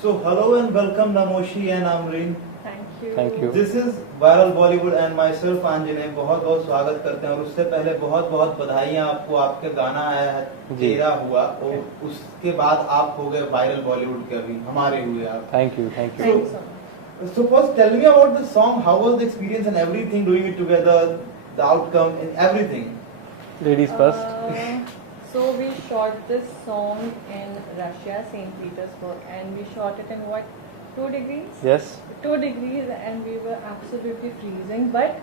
So hello and welcome Namoshi and Amreen. Thank you. Thank you. This is Viral Bollywood and myself Anjane. बहुत बहुत स्वागत करते हैं और उससे पहले बहुत बहुत बधाइयाँ आपको, आपके गाना आया है जी। तेरा हुआ और उसके बाद आप हो गए वायरल बॉलीवुड के, अभी हमारे हुए आप. Thank you. Thank you so much. So first tell me about the song. How was the experience and everything, doing it together, the outcome and everything? Ladies first. So we shot this song in Russia, St. Petersburg, and we shot it in what, 2 degrees? Yes. 2 degrees, and we were absolutely freezing. But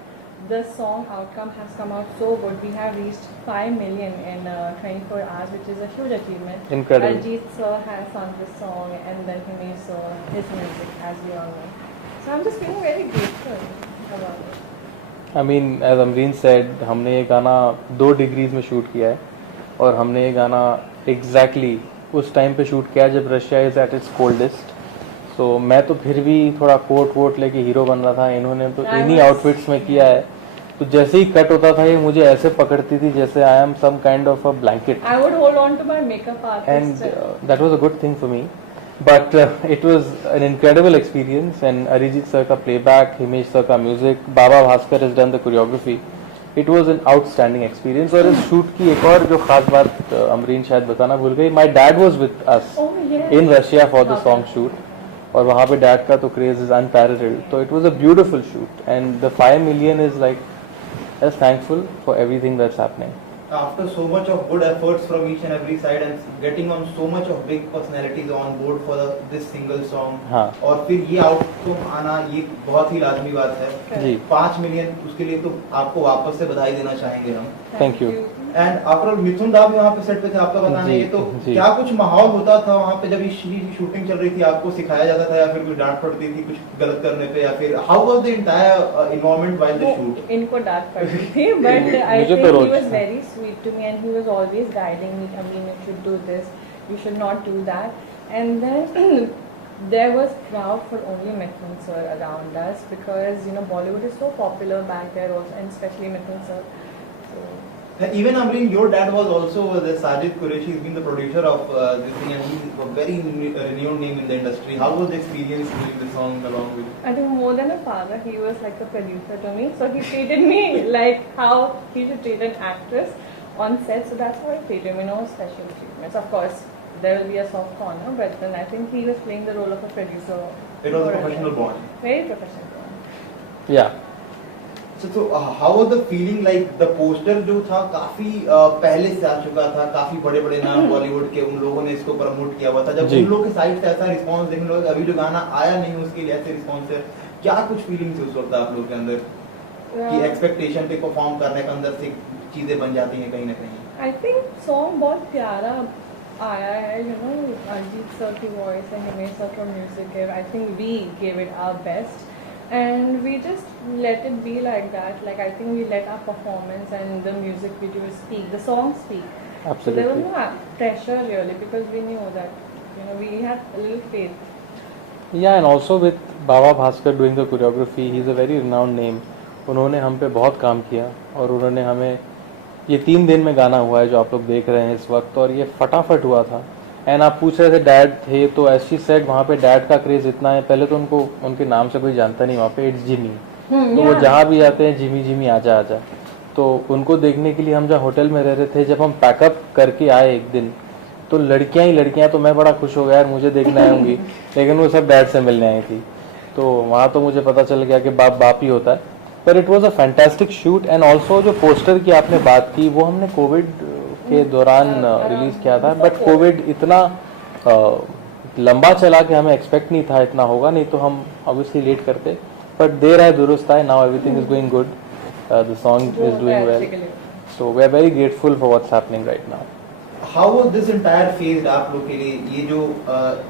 the song outcome has come out so good. We have reached 5 million in 24 hours, which is a huge achievement. Incredible. Arijit sir has sung this song, and then Himesh sir, his music, as we all know. So I'm just feeling very grateful about it. I mean, as Amreen said, हमने ये गाना 2 degrees में shoot किया है और हमने ये गाना exactly उस टाइम पे शूट किया जब Russia is at its coldest. So मैं तो फिर भी थोड़ा कोट वोट लेके हीरो बन रहा था, इन्होंने तो इन्हीं आउटफिट्स में किया है. तो जैसे ही कट होता था ये मुझे ऐसे पकड़ती थी जैसे I am some kind of a blanket. I would hold on to my makeup artist. And that was a good thing for me. But it was an incredible experience. And Arijit sir ka playback, Himesh sir ka music, Baba Bhaskar has done the choreography. It was an outstanding experience. और इस shoot की एक और जो खास बात अमरीन शायद बताना भूल गई. My dad was with us Oh, yes. in Russia for the Okay. song shoot. और वहाँ पे डैड का तो craze is unparalleled. So it was a beautiful shoot. And the 5 million is like, as thankful for everything that's happening. After so much of good efforts from each and every side and getting on so much of big personalities on board for this single song, हाँ और फिर ये outcome आना, ये बहुत ही लाजमी बात है. जी. 5 मिलियन, उसके लिए तो आपको वापस से बधाई देना चाहेंगे हम. Thank you. And after all Mithun da भी वहाँ पे सेट पे थे, आपका बताना जी, है. तो जी. क्या कुछ माहौल होता था वहाँ पे जब ये शूटिंग चल रही थी? आपको सिखाया जाता था या फिर कुछ डांट पड़ती थी कुछ गलत करने पे, या फिर how was the entire environment while the shoot? इनको डांट पड़ती थी, but I मुझे think तो he rose was very sweet to me, and he was always guiding me. I mean, you should do this, you should not do that. And then there was crowd for only Mithun sir around us, because you know Bollywood is so popular back there also, and especially Mithun sir. So And even Amreen, your dad was also the Sajid Qureshi. He's been the producer of this thing, and he's a very renowned name in the industry. How was the experience doing the song along with? I think more than a father, he was like a producer to me. So he treated me like how he should treat an actress on set. So that's how I treated him, you know, special treatments. Of course, there will be a soft corner, but then I think he was playing the role of a producer. It was a professional bond. Very professional bond. yeah. So how was the feeling like? The poster जो था काफी पहले से आ चुका था, काफी बड़े बड़े नाम बॉलीवुड के उन लोगों ने इसको प्रमोट किया हुआ था. जब जी. उन लोगों के साइड से ऐसा रिस्पांस देखने लगे, अभी जो गाना आया नहीं उसके लिए ऐसे रिस्पांस है, क्या कुछ फीलिंग थी उस वक्त आप लोगों के अंदर कि एक्सपेक्टेशन पे परफॉर्म करने के अंदर से चीजें बन जाती हैं कहीं ना कहीं? I think song बहुत प्यारा आया है, you know, Arijit sir की voice and Himesh sir from music. I think we gave it our best. And we just let it be like that. Like, I think we let our performance and the music video speak, the song speak. So there was Absolutely. no pressure really, because we knew that, you know, we had a little faith. Yeah, and also with Baba Bhaskar doing the choreography, he's a very renowned name. उन्होंने हम पे बहुत काम किया और उन्होंने हमें ये 3 दिन में गाना हुआ है जो आप लोग देख रहे हैं इस वक्त, और ये फटाफट हुआ था. एंड आप पूछ रहे थे डैड थे, तो ऐसी सेट वहाँ पे डैड का क्रेज इतना है. पहले तो उनको उनके नाम से कोई जानता नहीं वहाँ पे, इट्स जिमी. तो वो जहाँ भी जाते हैं जिमी जिमी आजा आजा. तो उनको देखने के लिए हम जहाँ होटल में रह रहे थे, जब हम पैकअप करके आए एक दिन, तो लड़कियां ही लड़कियां. तो मैं बड़ा खुश हो गया यार, मुझे देखने आई होंगी, लेकिन वो सब डैड से मिलने आई थी. तो वहाँ तो मुझे पता चल गया कि बाप बाप ही होता है. पर it was a fantastic shoot. And also जो पोस्टर की आपने बात की, वो हमने कोविड के दौरान रिलीज किया था. बट कोविड इतना लंबा चला कि हमें एक्सपेक्ट नहीं था इतना होगा, नहीं तो हम ऑब्वियसली लेट करते. बट देर आए दुरुस्त आए. Now everything is going good. The song is doing well. So we are very grateful for what's happening right now. How was this entire phase आप लोग के लिए? ये जो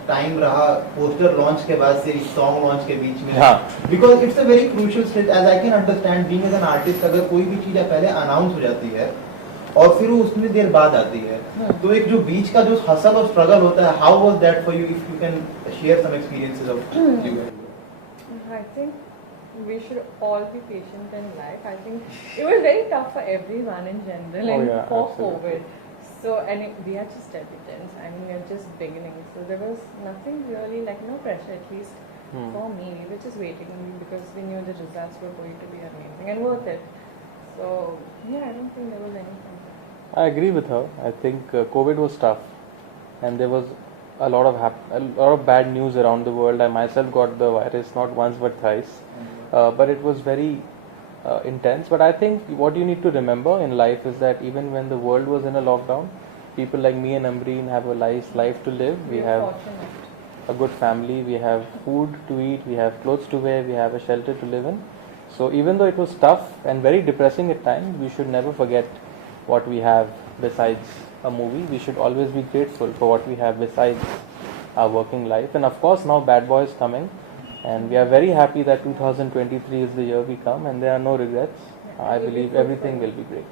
टाइम रहा पोस्टर लॉन्च के बाद से सॉन्ग लॉन्च के बीच में, हाँ. Because it's a very crucial stage. As I can understand being as an artist, अगर कोई भी चीज पहले अनाउंस हो जाती है और फिर वो उतनी देर बाद आती है, तो एक जो बीच का जो हसल और स्ट्रगल होता है, how was that for you? If you can share some experiences of you. I think we should all be patient in life. I think it was very tough for everyone in general, Oh, and yeah, for absolutely. COVID. So, we are just debutants. I mean, we are just beginning. So there was nothing really, like no pressure, at least for me. We were just waiting because we knew the results were going to be amazing and worth it. So yeah, I don't think there was anything. I agree with her. I think COVID was tough, and there was a lot of a lot of bad news around the world. I myself got the virus not once but thrice, but it was very intense. But I think what you need to remember in life is that even when the world was in a lockdown, people like me and Ambreen have a nice life to live. We are have fortunate. a good family, we have food to eat, we have clothes to wear, we have a shelter to live in. So even though it was tough and very depressing at times, we should never forget what we have besides a movie. We should always be grateful for what we have besides our working life. And of course now Bad Boy is coming, and we are very happy that 2023 is the year we come, and there are no regrets. I believe everything will be great.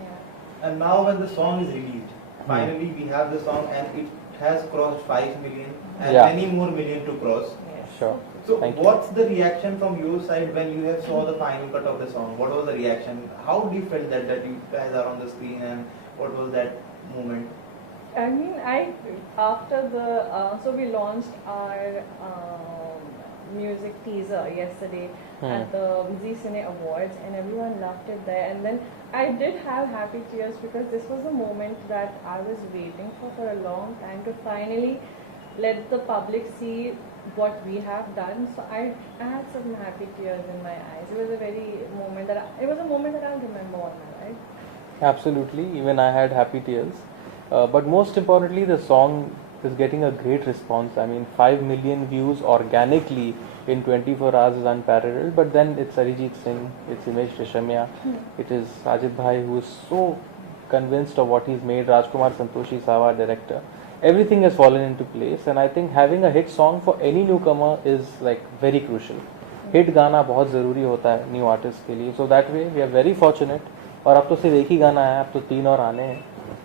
Yeah. And now when the song is released, finally we have the song and it has crossed 5 million and many more million to cross. Yes. Sure. So Thank you. what's the reaction from your side when you have saw the final cut of the song? What was the reaction? How do you felt that you guys are on the screen, and what was that moment? I mean, after the so we launched our music teaser yesterday at the Zee Cine Awards, and everyone loved it there. And then I did have happy tears because this was a moment that I was waiting for a long time, to finally let the public see what we have done. So I had some happy tears in my eyes. It was a moment that I'll remember all my life. Absolutely, even I had happy tears. But most importantly, the song is getting a great response. I mean, 5 million views organically in 24 hours is unparalleled. But then it's Arijit Singh, it's Himesh Reshammiya, it is Sajid Bhai, who is so convinced of what he's made, Rajkumar Santoshi Sawa, director. Everything has fallen into place, and I think having a hit song for any newcomer is like very crucial. Hit गाना बहुत ज़रूरी होता है new artist के लिए. So that way we are very fortunate. और अब तो सिर्फ एक ही गाना है, अब तो 3 और आने हैं.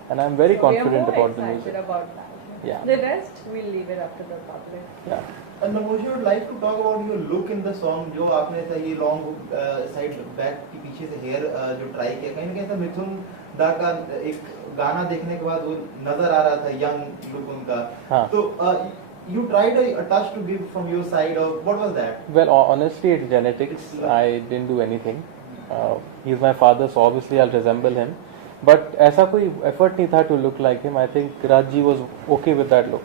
And I'm very confident about the music. About that. Yeah. The rest we'll leave it up to the public. Yeah. And Namoshi would like to talk about your look in the song. जो आपने था ये long side back के पीछे से hair जो try किया, कहीं ना कहीं तो मिथुन दा का एक गाना देखने के बाद वो नजर आ रहा था young look उनका. हाँ. तो you tried a touch to give from your side, or what was that? Well, honestly, it's genetics. I didn't do anything. He's my father, so obviously I'll resemble him. But ऐसा कोई effort नहीं था to look like him. I think Rajji was okay with that look.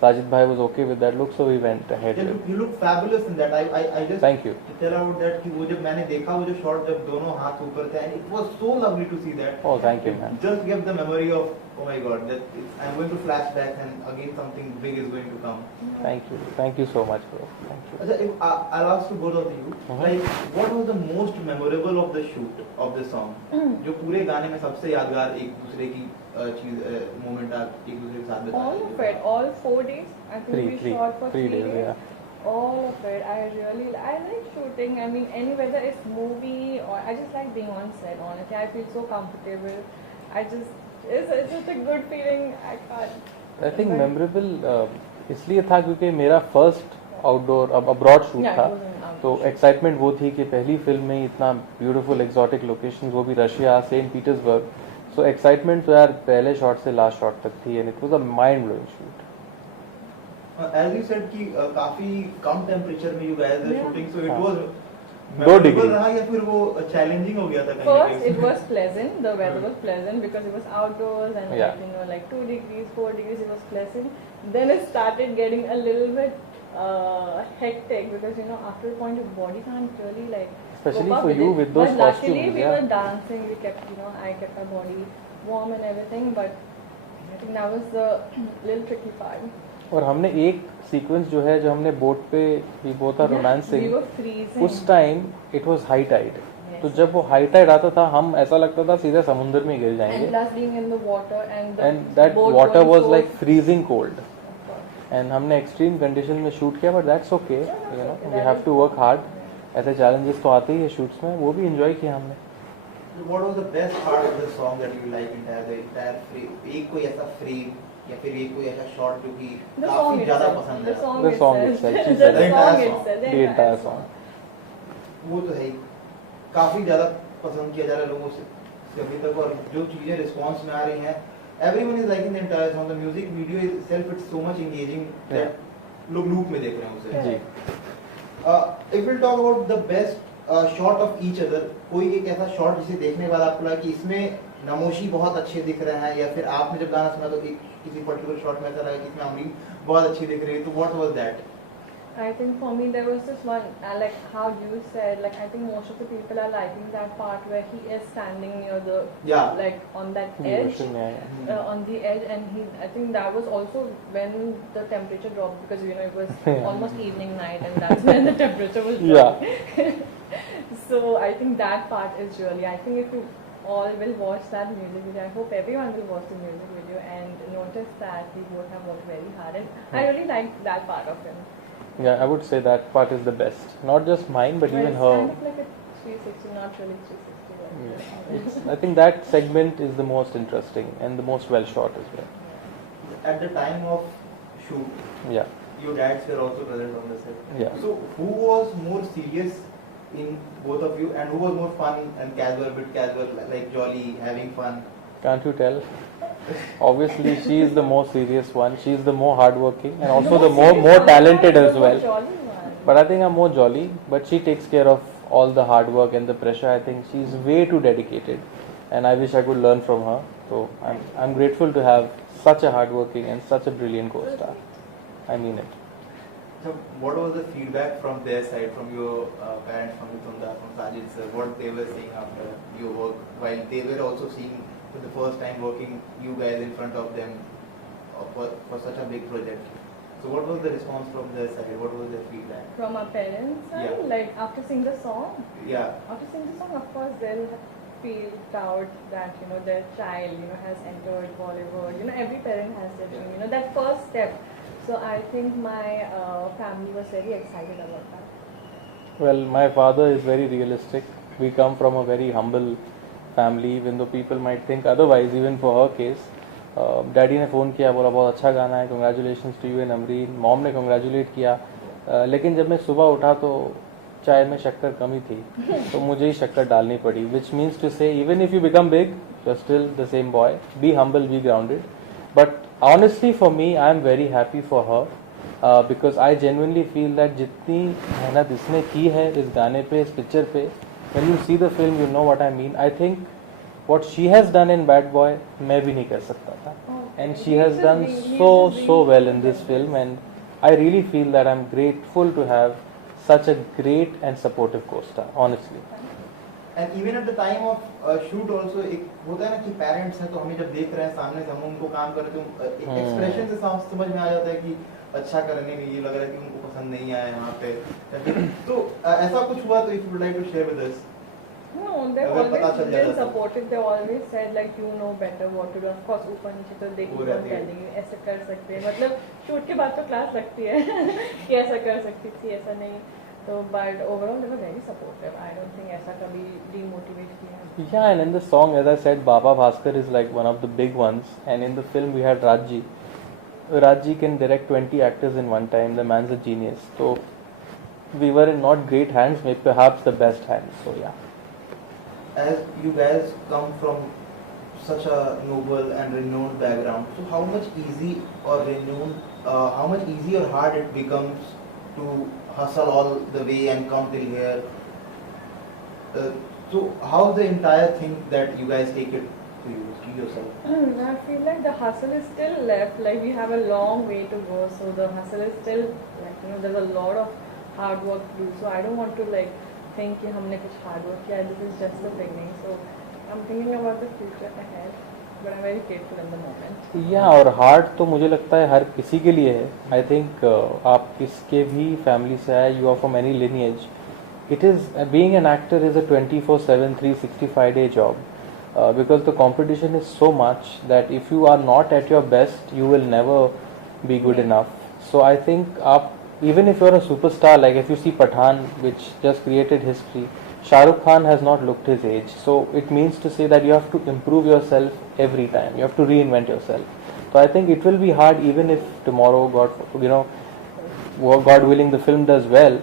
Sajid Bhai was okay with that look, so we went ahead. You look fabulous in that. I just Thank you. tell about that कि वो जब मैंने देखा वो जो shot जब दोनों हाथ ऊपर थे, and it was so lovely to see that. Oh, thank you, man. Just give the memory of, oh my God, I'm going to flashback, and again something big is going to come. Thank you so much, bro. Thank you. अच्छा, if I'll ask to both of you, like what was the most memorable of the shoot of the song? जो पूरे गाने में सबसे यादगार एक दूसरे की चीज मोमेंट आप एक दूसरे के साथ बिताए? All of it, all 4 days. I think we shot for 3 days. Yeah. All of it. I like shooting. I mean, whether it's movie or I just like being on set. Honestly, I feel so comfortable. It's just a good feeling. I can't. I think memorable इसलिए था क्योंकि मेरा first outdoor abroad shoot था, तो excitement वो थी कि पहली फिल्म में इतना ब्यूटीफुल एक्सोटिक लोकेशन, वो भी रशिया, सेंट पीटर्सबर्ग. सो एक्साइटमेंट तो यार पहले शॉट से लास्ट शॉट तक थी, and it was a mind blowing shoot. As you said कि काफी कम टेम्परेचर में you guys are shooting, so it was 2 degree रहा या फिर वो चैलेंजिंग हो गया था कहीं? First, it was pleasant. The weather was pleasant because it was outdoors and like 2 degrees, 4 degrees. It was pleasant. Then it started getting a little bit hectic because after a point your body can't really like. Especially for you with those but costumes. Luckily, we were dancing. We kept I kept my body warm and everything. But I think that was the little tricky part. और हमने एक sequence जो है जो हमने boat पे भी बहुत था रोमांसिंग, उस time it was high tide. तो जब वो हाई टाइड आता था हम ऐसा लगता था सीधे समुद्र में गिर जाएंगे, and that water was like freezing cold. And हमने एक्सट्रीम कंडीशन में शूट किया, but that's okay, we have to work hard. ऐसे चैलेंजेस तो आते ही है शूट्स में, वो भी एंजॉय किया हमने. What was the best part of the song that you like entire frame? एक कोई ऐसा फ्रेम या फिर एक कोई ऐसा शॉट जो कि काफी ज्यादा पसंद है? The song itself, the entire song. वो तो है ही, काफी ज्यादा पसंद किया जा रहा है लोगों से अभी तक, और जो चीजें रिस्पांस में आ रही हैं, everyone is liking the entire song. The music video itself, it's so much engaging that लोग loop में देख रहे हैं उसे. जी. If we'll talk about the best shot of each other, कोई एक ऐसा shot जिसे देखने के बाद आपको लगा कि इसमें नमोशी बहुत अच्छे दिख रहे हैं, या फिर आपने जब गाना सुना तो एक किसी पर्टिकुलर शॉट में ऐसा लगा कि इसमें अमरीन बहुत अच्छी दिख रही है, तो what was that? I think for me there was this one, like how you said, like I think most of the people are liking that part where he is standing near the, like on that edge, on the edge, and I think that was also when the temperature dropped, because you know it was almost evening night, and that's when the temperature was dropping. So I think that part is really, I think if you all will watch that music video, I hope everyone will watch the music video and notice that we both have worked very hard, and I really liked that part of him. Yeah, I would say that part is the best. Not just mine, but even it's her. kind of like a 360, not really 360. But I think that segment is the most interesting and the most well shot as well. At the time of shoot, Yeah, your dads were also present on the set. yeah. So who was more serious in both of you, and who was more fun and casual, bit casual, like jolly, having fun? Can't you tell? Obviously, she is the more serious one. She is the more hardworking and also the more talented as well. But I think I'm more jolly. But she takes care of all the hard work and the pressure. I think she's way too dedicated, and I wish I could learn from her. So I'm grateful to have such a hardworking and such a brilliant co-star. I mean it. So what was the feedback from their side, from your parents, from Sajid sir? What they were saying after your work, while they were also seeing for the first time working you guys in front of them for such a big project? So what was the response from their side? What was their feedback? from our parents, Yeah. like after seeing the song, Yeah. after seeing the song, of course they'll feel proud that you know their child has entered Bollywood. You know, every parent has their dream. You know, that first step. So I think my family was very excited about that. Well, my father is very realistic. We come from a very humble family, even though people might think otherwise, even for her case. Daddy ने phone किया, बोला बहुत अच्छा गाना है, congratulations to you and Amreen. Mom ने congratulate किया, लेकिन जब मैं सुबह उठा तो चाय में शक्कर कमी थी, तो मुझे ही शक्कर डालनी पड़ी. Which means to say even if you become big, you are still the same boy. Be humble, be grounded. But honestly for me, I am very happy for her, because I genuinely feel that जितनी मेहनत इसने की है इस गाने पे, इस picture पे, when you see the film you know what I mean. I think what she has done in Bad Boy मैं भी नहीं कर सकता था, and she has done so well in this film, and I really feel that I'm grateful to have such a great and supportive co-star, honestly. And even at the time of shoot also, एक होता है ना कि parents हैं, तो हमें जब देख रहे हैं सामने से, हम उनको काम कर रहे हैं, तो एक्सप्रेशन से समझ में आ जाता है कि अच्छा करने में ये लग रहा है कि उनको पसंद नहीं आया यहाँ पे. तो ऐसा कुछ हुआ, तो if you would like to share with us. No, they अगर पता always चल been जाता तो. supportive. They always said like you know better what to do. Of course, ऊपर नीचे तो they keep वो on रहती है. telling you ऐसे कर सकते हैं. मतलब शूट के बाद तो क्लास लगती है कि ऐसा कर सकती थी, ऐसा नहीं. So, but overall they were very supportive. I don't think ऐसा कभी demotivate किया. Yeah, and in the song, as I said, Baba Bhaskar is like one of the big ones, and in the film we had Rajji. Rajji can direct 20 actors in one time. The man's a genius. So we were in not great hands, maybe perhaps the best hands. So yeah. As you guys come from such a noble and renowned background, so how much easy or hard it becomes to hustle all the way and come till here? So how's the entire thing that you guys take it to yourself? I feel like the hustle is still left. Like we have a long way to go. So the hustle is still like there's a lot of hard work to do. So I don't want to like think कि हमने कुछ hard work किया. This is just the beginning. So I'm thinking about the future ahead. But I'm very grateful in the moment. Yeah, और hard तो मुझे लगता है हर किसी के लिए है. आई थिंक आप किसके भी फैमिली से आए, you are from any lineage, it is being an actor is a 24/7 365 day job, because the competition is so much that if you are not at your best you will never be good enough. So I think even if you're a superstar, like if you see Pathan, which just created history, Shah Rukh Khan has not looked his age. So it means to say that you have to improve yourself every time. You have to reinvent yourself. So I think it will be hard even if tomorrow, God willing, the film does well.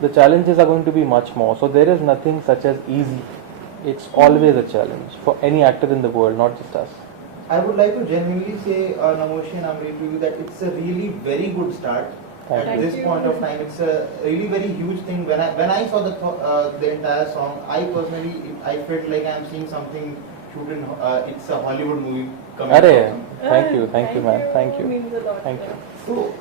The challenges are going to be much more. So there is nothing such as easy. It's always a challenge for any actor in the world, not just us. I would like to genuinely say, Namoshi and Amri, to you that it's a really very good start. Thank At you. this Thank point you. of time, it's a really very huge thing. When I saw the entire song, I personally I felt like I'm seeing something shoot in. It's a Hollywood movie coming. अरे from- thank you man, thank you. Means a lot. Thank you. So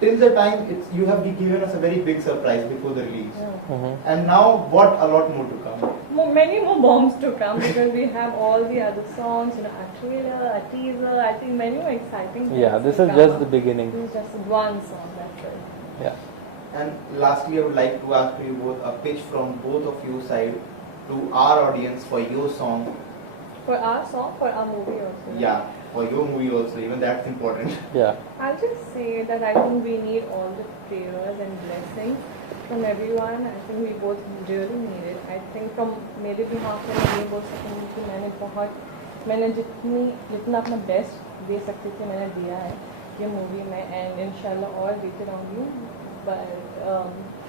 till the time, you have given us a very big surprise before the release, Mhm. and now what a lot more to come. Many more bombs to come because we have all the other songs, a trailer, a teaser. I think many more exciting things. Yeah, this to is come just up. the beginning. This is just one song. That's it. Yeah. And lastly, I would like to ask you both a pitch from both of you side to our audience for your song. For our song, for our movie also. Yeah, for your movie also. Even that's important. Yeah. I'll just say that I think we need all the prayers and blessings from everyone. I think we both really need it. I think from मेरे behalf से मैं ये बोल सकूँगी कि मैंने जितना अपना best दे सकती थी मैंने दिया है ये मूवी में एंड इंशाल्लाह और देते रहूँगी but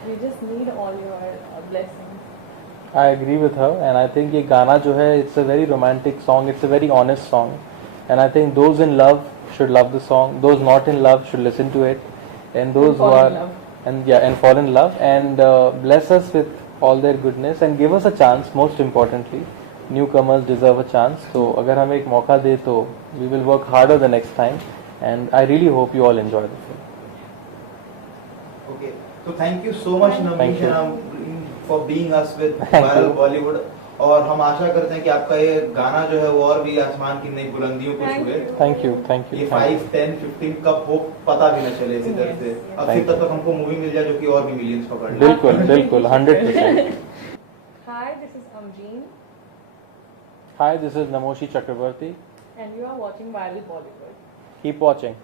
we just need all your blessings. I agree with her, and I think ये गाना जो है it's a very romantic song, it's a very honest song, and I think those in love should love the song, those not in love should listen to it, and those who fall are in love. and fall in love and bless us with all their goodness and give us a chance. Most importantly, newcomers deserve a chance. So अगर हमें एक मौका दे तो we will work harder the next time, and I really hope you all enjoy the film. Okay. So thank you so much, Thank Namish you. and Amreen, for being us with Thank Viral you. Bollywood. और हम आशा करते हैं कि आपका ये गाना जो है वो और भी आसमान की नई बुलंदियों को Thank छुए। you. Thank you, thank you. ये thank you. 5, 10, 15 कब हो पता भी न चले इस इधर Yes, से। yes. अब Thank फिर तब तक हमको मूवी मिल जाए जो कि और भी मिलियंस पकड़ ले। बिल्कुल बिल्कुल 100%. Hi, this is Amjeen Hi, this is Namoshi Chakrabarti. and you are watching Viral Bollywood. Keep watching.